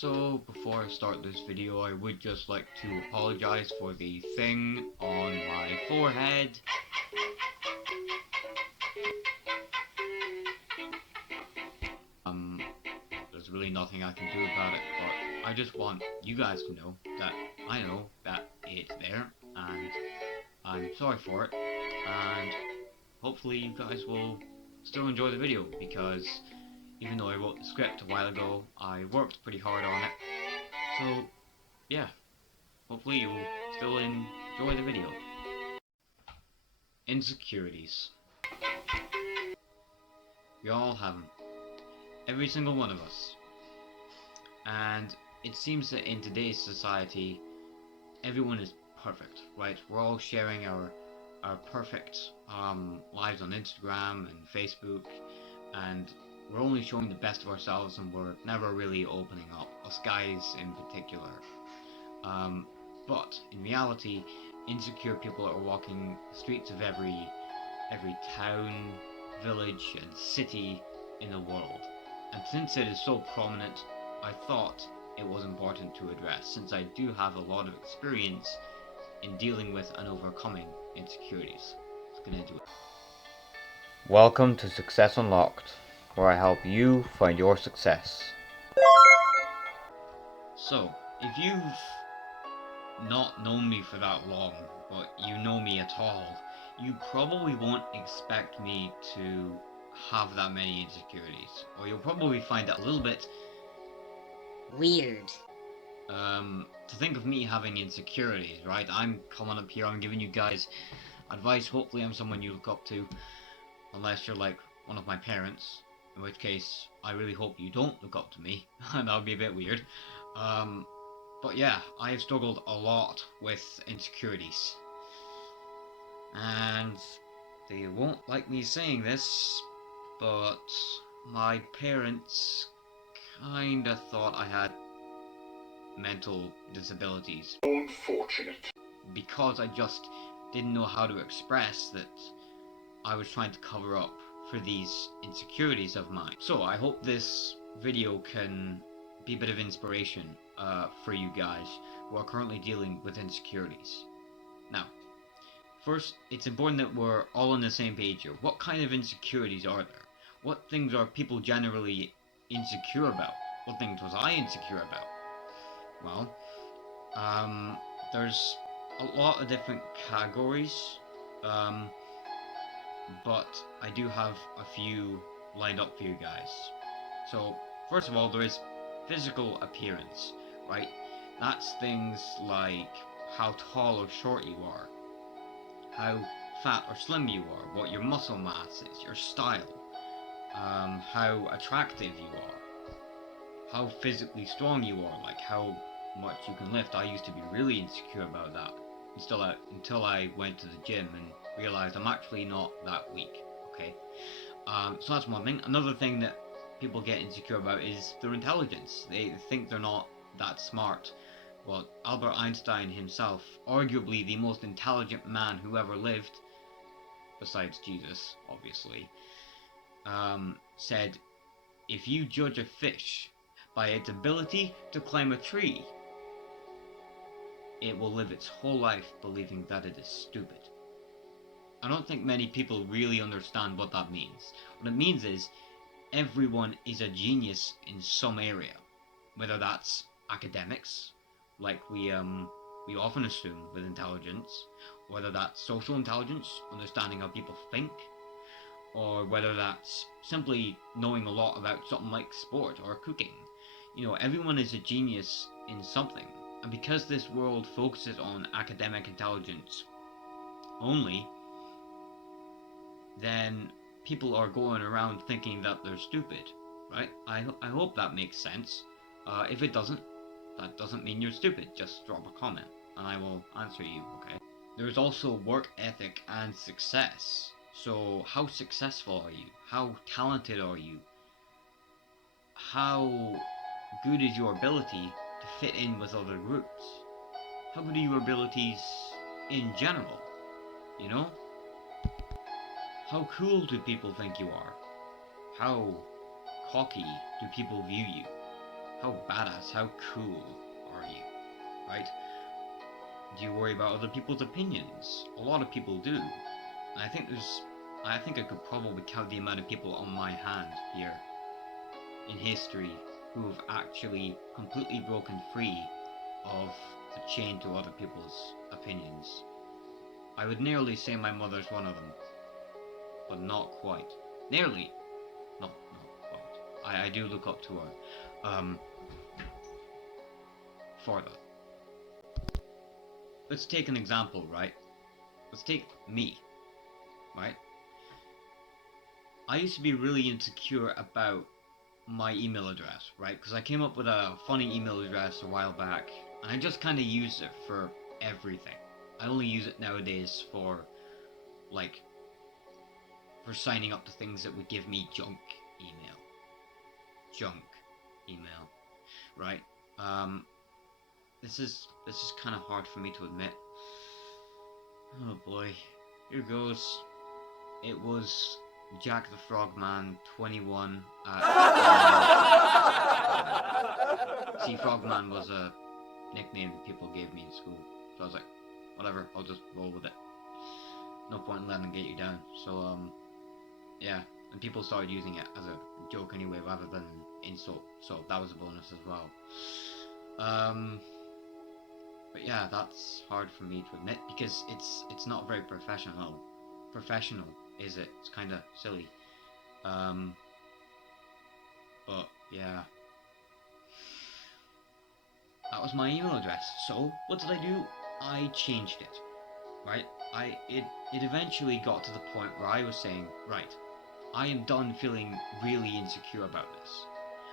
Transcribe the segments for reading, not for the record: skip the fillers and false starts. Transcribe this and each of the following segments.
So before I start this video, I would just like to apologize for the thing on my forehead. There's really nothing I can do about it, but I just want you guys to know that I know that it's there, and I'm sorry for it, and hopefully you guys will still enjoy the video, because even though I wrote the script a while ago, I worked pretty hard on it. So yeah, hopefully you'll still enjoy the video. Insecurities. We all have them. Every single one of us. And it seems that in today's society, everyone is perfect, right? We're all sharing our perfect lives on Instagram and Facebook, and we're only showing the best of ourselves, and we're never really opening up, us guys in particular. But in reality, insecure people are walking the streets of every town, village, and city in the world. And since it is so prominent, I thought it was important to address, since I do have a lot of experience in dealing with and overcoming insecurities. Let's get into it. Welcome to Success Unlocked, where I help you find your success. So, if you've not known me for that long, but you know me at all, you probably won't expect me to have that many insecurities, or you'll probably find it a little bit weird. To think of me having insecurities, right? I'm coming up here, I'm giving you guys advice. Hopefully I'm someone you look up to, unless you're like one of my parents, in which case I really hope you don't look up to me. That would be a bit weird. But yeah, I have struggled a lot with insecurities, and they won't like me saying this, but my parents kinda thought I had mental disabilities. Unfortunate. Because I just didn't know how to express that I was trying to cover up for these insecurities of mine. So I hope this video can be a bit of inspiration for you guys who are currently dealing with insecurities. Now, first, it's important that we're all on the same page here. What kind of insecurities are there? What things are people generally insecure about? What things was I insecure about? Well, there's a lot of different categories, but I do have a few lined up for you guys. So, first of all, there is physical appearance, right? That's things like how tall or short you are, how fat or slim you are, what your muscle mass is, your style, how attractive you are, how physically strong you are, like how much you can lift. I used to be really insecure about that until I went to the gym and realized I'm actually not that weak. Okay, so that's one thing. Another thing that people get insecure about is their intelligence. They think they're not that smart. Well, Albert Einstein himself, arguably the most intelligent man who ever lived, besides Jesus, obviously, said, if you judge a fish by its ability to climb a tree, it will live its whole life believing that it is stupid. I don't think many people really understand what that means. What it means is everyone is a genius in some area, whether that's academics, like we often assume with intelligence, whether that's social intelligence, understanding how people think, or whether that's simply knowing a lot about something like sport or cooking. You know, everyone is a genius in something. And because this world focuses on academic intelligence only, then people are going around thinking that they're stupid, right? I hope that makes sense. If it doesn't, that doesn't mean you're stupid. Just drop a comment and I will answer you, okay? There's also work ethic and success. So how successful are you? How talented are you? How good is your ability to fit in with other groups? How good are your abilities in general? You know? How cool do people think you are? How cocky do people view you? how badass, how cool are you, right? Do you worry about other people's opinions? A lot of people do. And I think I could probably count the amount of people on my hand here in history who have actually completely broken free of the chain to other people's opinions. I would nearly say my mother's one of them, but not quite. Nearly, not quite. I do look up to her, for that. Let's take an example, right? Let's take me, right? I used to be really insecure about my email address, right? Because I came up with a funny email address a while back, and I just kind of use it for everything. I only use it nowadays for, like, for signing up to things that would give me junk email. Junk email, right? This is kind of hard for me to admit. Oh boy, here goes. It was Jack the Frogman 21 at See, Frogman was a nickname people gave me in school, so I was like, whatever, I'll just roll with it. No point in letting them get you down. So yeah, and people started using it as a joke anyway, rather than insult. So that was a bonus as well. But yeah, that's hard for me to admit because it's not very professional. Professional, is it? It's kind of silly. But yeah, that was my email address. So what did I do? I changed it. Right? It eventually got to the point where I was saying, right, I am done feeling really insecure about this.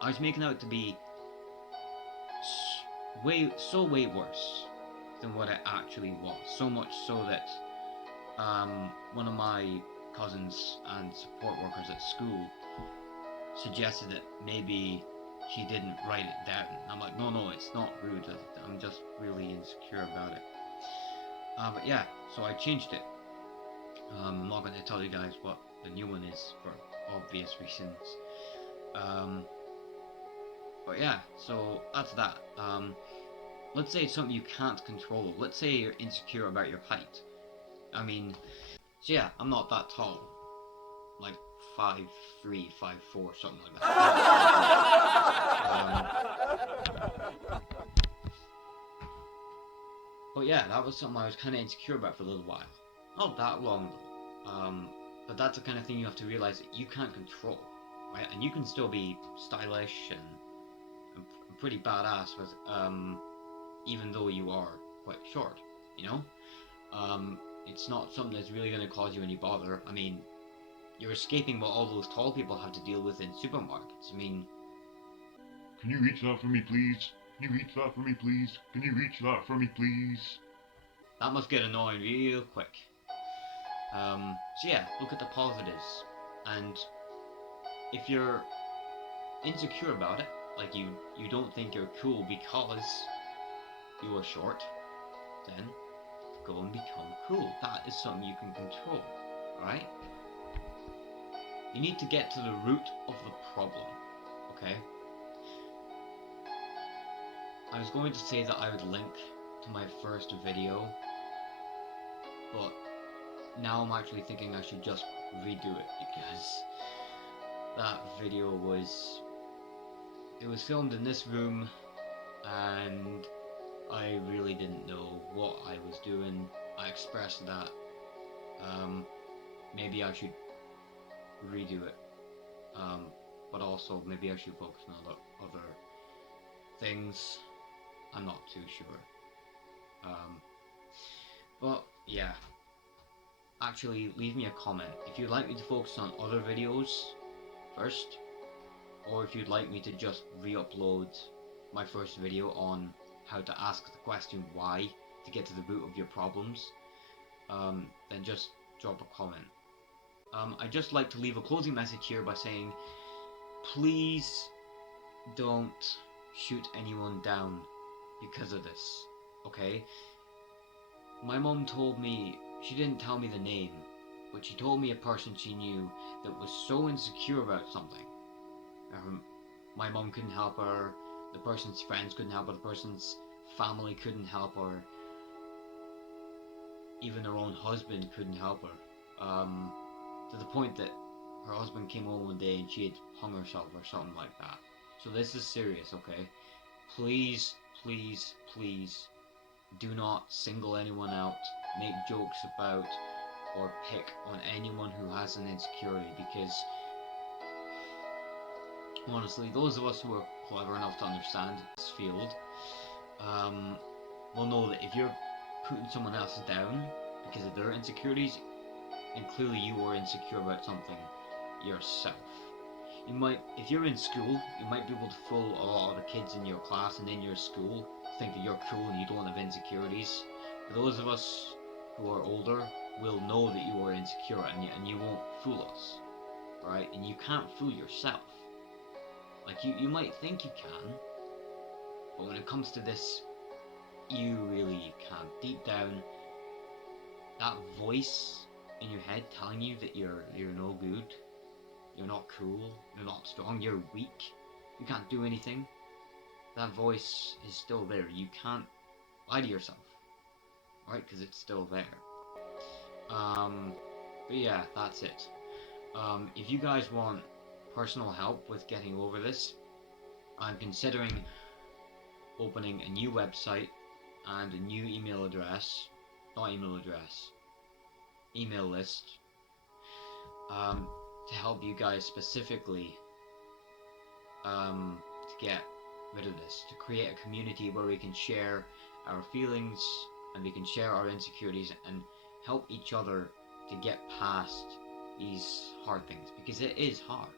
I was making out to be way worse than what it actually was. So much so that one of my cousins and support workers at school suggested that maybe she didn't write it down. I'm like, no, it's not rude. I'm just really insecure about it. But yeah, so I changed it. I'm not going to tell you guys what the new one is for obvious reasons. But yeah, so that's that. Let's say it's something you can't control. Let's say you're insecure about your height. I mean, so yeah, I'm not that tall. Like 5'3", 5'4", something like that. But yeah, that was something I was kind of insecure about for a little while. Not that long though. But that's the kind of thing you have to realize that you can't control, right? And you can still be stylish and pretty badass with, even though you are quite short, you know? It's not something that's really going to cause you any bother. I mean, you're escaping what all those tall people have to deal with in supermarkets. I mean... Can you reach that for me, please? Can you reach that for me, please? Can you reach that for me, please? That must get annoying real quick. So yeah, look at the positives. And if you're insecure about it, like you don't think you're cool because you are short, then go and become cool. That is something you can control, right? You need to get to the root of the problem, okay? I was going to say that I would link to my first video, but now I'm actually thinking I should just redo it because that video was filmed in this room and I really didn't know what I was doing. I expressed that. Maybe I should redo it. But also maybe I should focus on other things. I'm not too sure. But yeah. Actually, leave me a comment if you'd like me to focus on other videos first, or if you'd like me to just re-upload my first video on how to ask the question why to get to the root of your problems, then just drop a comment. I'd just like to leave a closing message here by saying, please don't shoot anyone down because of this, okay? My mom told me, she didn't tell me the name, but she told me a person she knew that was so insecure about something. My mom couldn't help her, the person's friends couldn't help, or the person's family couldn't help, or even her own husband couldn't help her. To the point that her husband came home one day and she had hung herself or something like that. So this is serious, okay? Please, please, please do not single anyone out, make jokes about, or pick on anyone who has an insecurity, because honestly, those of us who are clever enough to understand this field will know that if you're putting someone else down because of their insecurities, and clearly you are insecure about something yourself. You might, if you're in school, you might be able to fool a lot of the kids in your class and in your school, think that you're cool and you don't have insecurities. But those of us who are older will know that you are insecure, and you won't fool us, right? And you can't fool yourself. Like, you might think you can, but when it comes to this, you really can't. Deep down, that voice in your head telling you that you're no good, you're not cool, you're not strong, you're weak, you can't do anything, that voice is still there. You can't lie to yourself, right? Because it's still there. But yeah, that's it. If you guys want personal help with getting over this, I'm considering opening a new website and a new email list, to help you guys specifically to get rid of this, to create a community where we can share our feelings and we can share our insecurities and help each other to get past these hard things, because it is hard.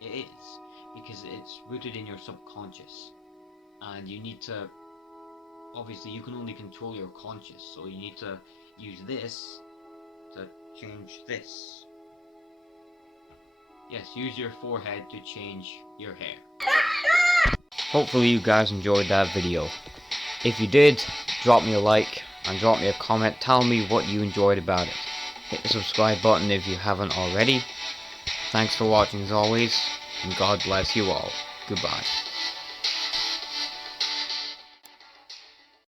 It is, because it's rooted in your subconscious, and you need to, obviously you can only control your conscious, so you need to use this to change this. Yes, use your forehead to change your hair. Hopefully you guys enjoyed that video. If you did, drop me a like and drop me a comment. Tell me what you enjoyed about it. Hit the subscribe button if you haven't already. Thanks for watching as always, and God bless you all. Goodbye.